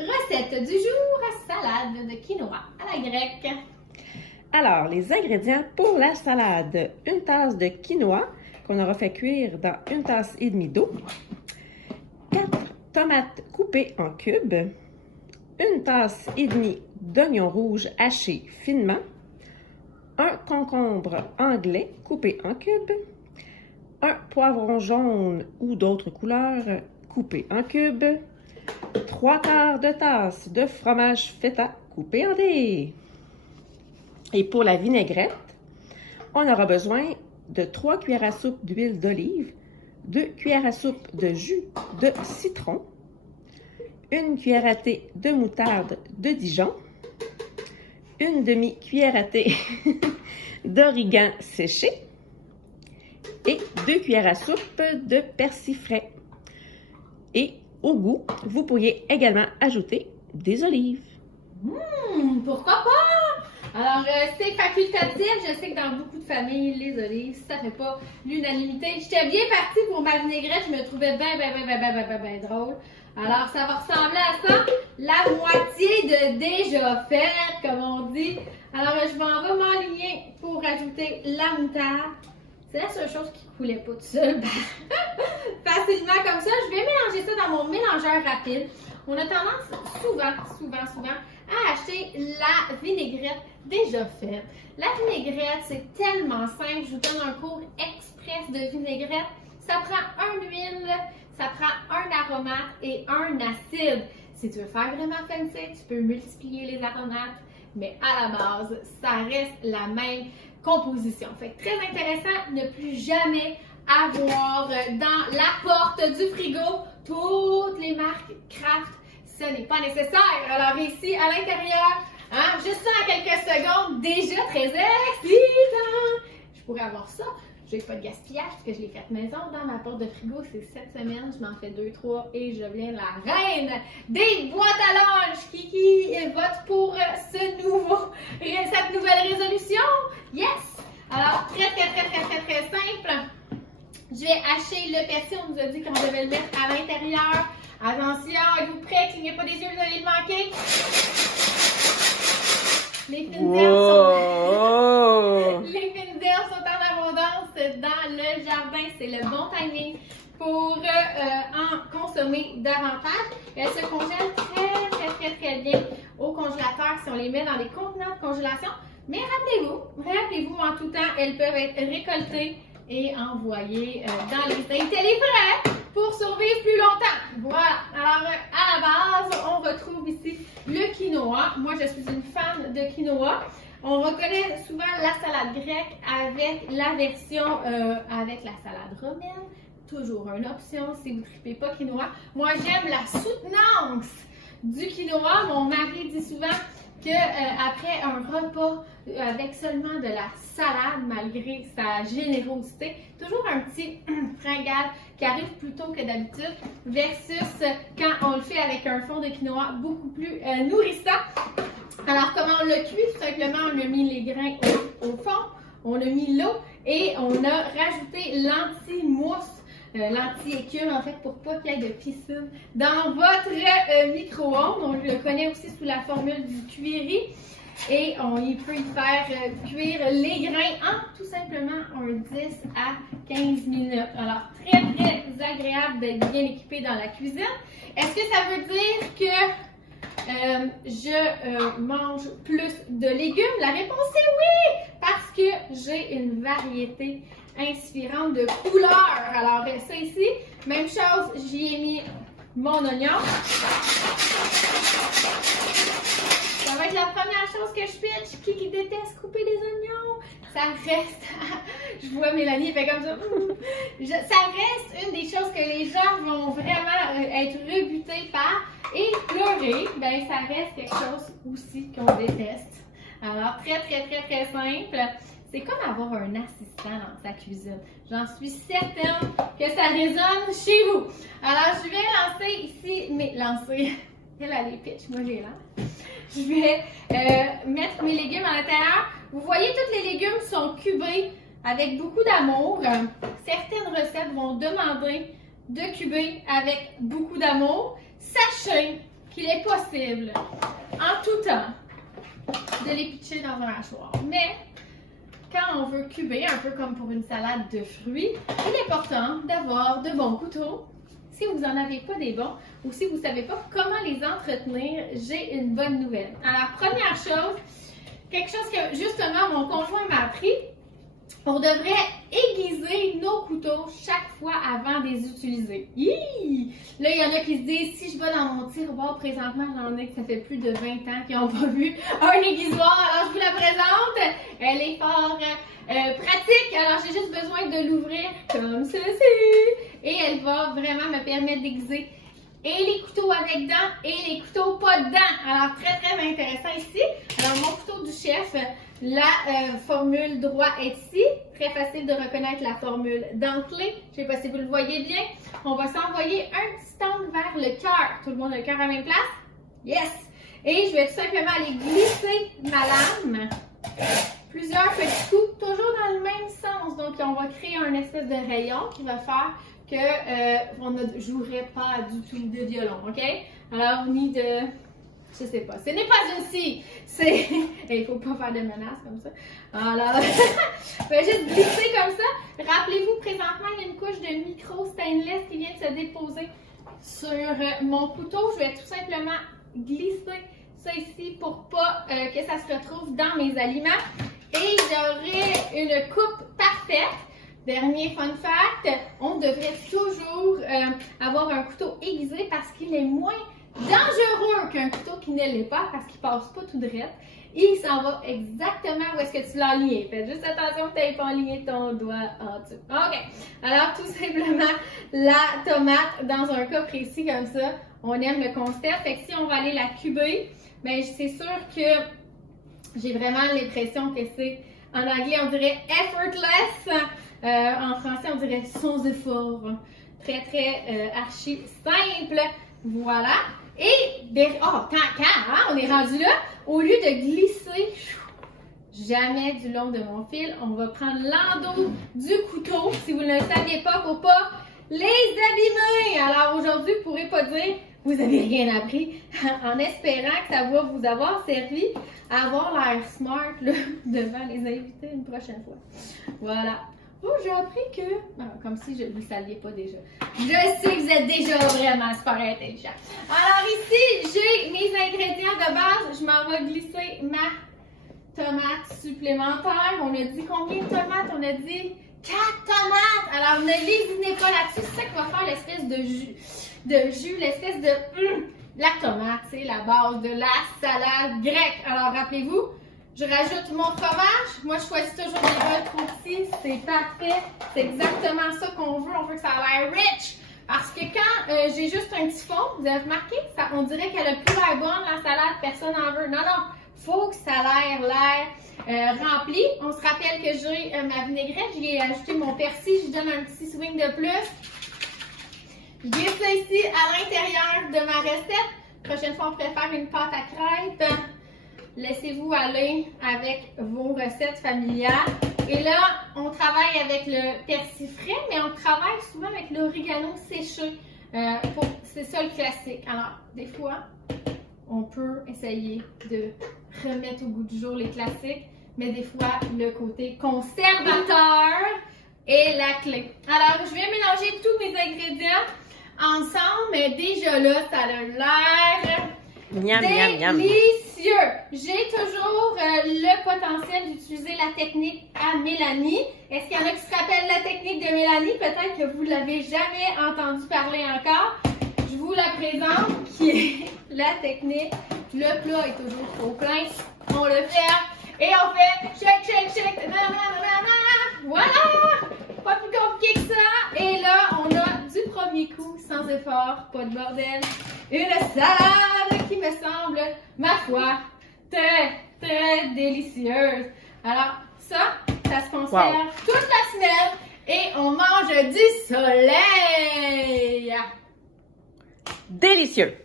Recette du jour, salade de quinoa à la grecque. Alors, les ingrédients pour la salade. Une tasse de quinoa qu'on aura fait cuire dans une tasse et demie d'eau. 4 tomates coupées en cubes. Une tasse et demie d'oignons rouges hachés finement. Un concombre anglais coupé en cubes. Un poivron jaune ou d'autres couleurs coupé en cubes. 3/4 de tasse de fromage feta coupé en dés. Et pour la vinaigrette, on aura besoin de 3 cuillères à soupe d'huile d'olive, 2 cuillères à soupe de jus de citron, 1 cuillère à thé de moutarde de Dijon, 1 demi-cuillère à thé d'origan séché et 2 cuillères à soupe de persil frais. Et au goût, vous pourriez également ajouter des olives. Pourquoi pas? Alors, c'est facultatif. Je sais que dans beaucoup de familles, les olives, ça fait pas l'unanimité. J'étais bien partie pour ma vinaigrette. Je me trouvais bien drôle. Alors, ça va ressembler à ça. La moitié de déjà faite, comme on dit. Alors, je vais m'enligner pour ajouter la moutarde. C'est la seule chose qui coulait pas tout seul. Facilement comme ça. Je vais mélanger ça dans mon mélangeur rapide. On a tendance souvent à acheter la vinaigrette déjà faite. La vinaigrette, c'est tellement simple. Je vous donne un cours express de vinaigrette. Ça prend un huile, ça prend un aromate et un acide. Si tu veux faire vraiment fancy, tu peux multiplier les aromates, mais à la base, ça reste la même composition. Fait que très intéressant, ne plus jamais avoir dans la porte du frigo toutes les marques Kraft. Ce n'est pas nécessaire. Alors ici, à l'intérieur, juste ça en quelques secondes, déjà très excitant. Je pourrais avoir ça. Je n'ai pas de gaspillage parce que je l'ai fait maison dans ma porte de frigo. C'est cette semaine, je m'en fais 2-3 et je viens la reine des boîtes à lunch. Qui vote pour cette nouvelle résolution? Yes! Alors, très simple. Je vais hacher le persil. On nous a dit qu'on devait le mettre à l'intérieur. Attention, êtes-vous prêts? Clignez pas des yeux, vous allez le manquer. Les fines herbes sont en abondance dans le jardin. C'est le bon timing pour en consommer davantage. Elles se congèlent très bien au congélateur si on les met dans les contenants de congélation. Mais rappelez-vous, en tout temps, elles peuvent être récoltées et envoyées dans les invités les frais pour survivre plus longtemps. Voilà. Alors, à la base, on retrouve ici le quinoa. Moi, je suis une fan de quinoa. On reconnaît souvent la salade grecque avec la version avec la salade romaine. Toujours une option si vous ne tripez pas quinoa. Moi, j'aime la soutenance du quinoa. Mon mari dit souvent qu'après un repas avec seulement de la salade, malgré sa générosité, toujours un petit fringale qui arrive plus tôt que d'habitude, versus quand on le fait avec un fond de quinoa beaucoup plus nourrissant. Alors, comment on le cuit? Tout simplement, on a mis les grains au fond, on a mis l'eau et on a rajouté l'anti-mousse. L'anti-écume, en fait, pour pas qu'il y ait de piscine dans votre micro-ondes. On le connaît aussi sous la formule du cuiri. Et il peut y faire cuire les grains en tout simplement un 10 à 15 minutes. Alors, très agréable d'être bien équipé dans la cuisine. Est-ce que ça veut dire que je mange plus de légumes? La réponse est oui! Parce que j'ai une variété inspirante de couleurs. Alors, ça ici, même chose, j'y ai mis mon oignon. Ça va être la première chose que je pitch. Qui déteste couper des oignons? Ça reste, je vois Mélanie, elle fait comme ça. Ça reste une des choses que les gens vont vraiment être rebutés par et pleurer. Ben, ça reste quelque chose aussi qu'on déteste. Alors, très simple. C'est comme avoir un assistant dans sa cuisine. J'en suis certaine que ça résonne chez vous. Alors, je vais lancer ici, elle les pitch, moi j'ai l'air. Je vais mettre mes légumes à l'intérieur. Vous voyez, tous les légumes sont cubés avec beaucoup d'amour. Certaines recettes vont demander de cuber avec beaucoup d'amour. Sachez qu'il est possible, en tout temps, de les pitcher dans un hachoir. Mais, quand on veut cuber, un peu comme pour une salade de fruits, il est important d'avoir de bons couteaux. Si vous n'en avez pas des bons, ou si vous ne savez pas comment les entretenir, j'ai une bonne nouvelle. Alors, première chose, quelque chose que justement mon conjoint m'a appris, on devrait aiguiser nos couteaux chaque fois avant de les utiliser. Hi! Là, il y en a qui se disent, si je vais dans mon tiroir présentement, j'en ai que ça fait plus de 20 ans qu'ils n'ont pas vu un aiguisoir. Alors, je vous la présente. Elle est fort pratique. Alors, j'ai juste besoin de l'ouvrir comme ceci. Et elle va vraiment me permettre d'aiguiser et les couteaux avec dents et les couteaux pas dedans. Alors, très, très intéressant ici. Alors, mon couteau du chef, la formule droit est ici. Très facile de reconnaître la formule dentelée. Je ne sais pas si vous le voyez bien. On va s'envoyer un petit angle vers le cœur. Tout le monde a le cœur à la même place? Yes! Et je vais tout simplement aller glisser ma lame. Plusieurs petits coups, toujours dans le même sens. Donc, on va créer un espèce de rayon qui va faire qu'on ne jouerait pas du tout de violon, ok? Alors, ni de... Je sais pas. Ce n'est pas une scie. C'est... Il faut pas faire de menaces comme ça. Alors, je vais juste glisser comme ça. Rappelez-vous, présentement, il y a une couche de micro stainless qui vient de se déposer sur mon couteau. Je vais tout simplement glisser ça ici pour pas que ça se retrouve dans mes aliments. Et j'aurai une coupe parfaite. Dernier fun fact, on devrait toujours avoir un couteau aiguisé parce qu'il est moins dangereux qu'un couteau qui ne l'est pas parce qu'il passe pas tout droit. Il s'en va exactement où est-ce que tu l'as aligné. Fais juste attention que tu n'aies pas aligné ton doigt en dessous. OK. Alors, tout simplement, la tomate, dans un cas précis comme ça, on aime le concept. Fait que si on va aller la cuber, bien, c'est sûr que j'ai vraiment l'impression que c'est, en anglais, on dirait effortless. En français, on dirait sans effort. Très, très archi simple. Voilà. Et, oh, tant qu'à, hein, on est rendu là. Au lieu de glisser jamais du long de mon fil, on va prendre l'endos du couteau, si vous ne le saviez pas, pour pas les abîmer. Alors aujourd'hui, vous ne pourrez pas dire vous n'avez rien appris, en espérant que ça va vous avoir servi à avoir l'air smart là, devant les invités une prochaine fois. Voilà. Oh, j'ai appris que... Ah, comme si je ne le saviez pas déjà. Je sais que vous êtes déjà vraiment super intelligent. Alors ici, j'ai mes ingrédients de base. Je m'en vais glisser ma tomate supplémentaire. On a dit combien de tomates? On a dit 4 tomates. Alors ne lésinez pas là-dessus. C'est ça qui va faire l'espèce de jus, l'espèce de... La tomate, c'est la base de la salade grecque. Alors rappelez-vous, je rajoute mon fromage. Moi, je choisis toujours des bols trop petits. C'est parfait. C'est exactement ça qu'on veut. On veut que ça a l'air rich. Parce que quand j'ai juste un petit fond, vous avez remarqué, ça, on dirait qu'elle a plus l'air bonne, la salade. Personne n'en veut. Non, non. Faut que ça ait l'air rempli. On se rappelle que j'ai ma vinaigrette. J'y ai ajouté mon persil. Je donne un petit swing de plus. Je glisse ça ici à l'intérieur de ma recette. Prochaine fois, on pourrait faire une pâte à crêpes. Laissez-vous aller avec vos recettes familiales. Et là, on travaille avec le persil frais, mais on travaille souvent avec l'origano séché. C'est ça le classique. Alors, des fois, on peut essayer de remettre au goût du jour les classiques, mais des fois, le côté conservateur est la clé. Alors, je vais mélanger tous mes ingrédients ensemble, mais déjà là, ça a l'air délicieux. J'ai toujours le potentiel d'utiliser la technique à Mélanie. Est-ce qu'il y en a qui se rappellent la technique de Mélanie? Peut-être que vous ne l'avez jamais entendu parler encore. Je vous la présente, qui est la technique. Le plat est toujours trop plein. On le fait et on fait shake, shake, shake. Voilà! Pas plus compliqué que ça. Et là, on a du premier coup, sans effort, pas de bordel, une salade qui me semble, ma foi, très, très délicieuse. Alors, ça se conserve toute la semaine et on mange du soleil. Délicieux!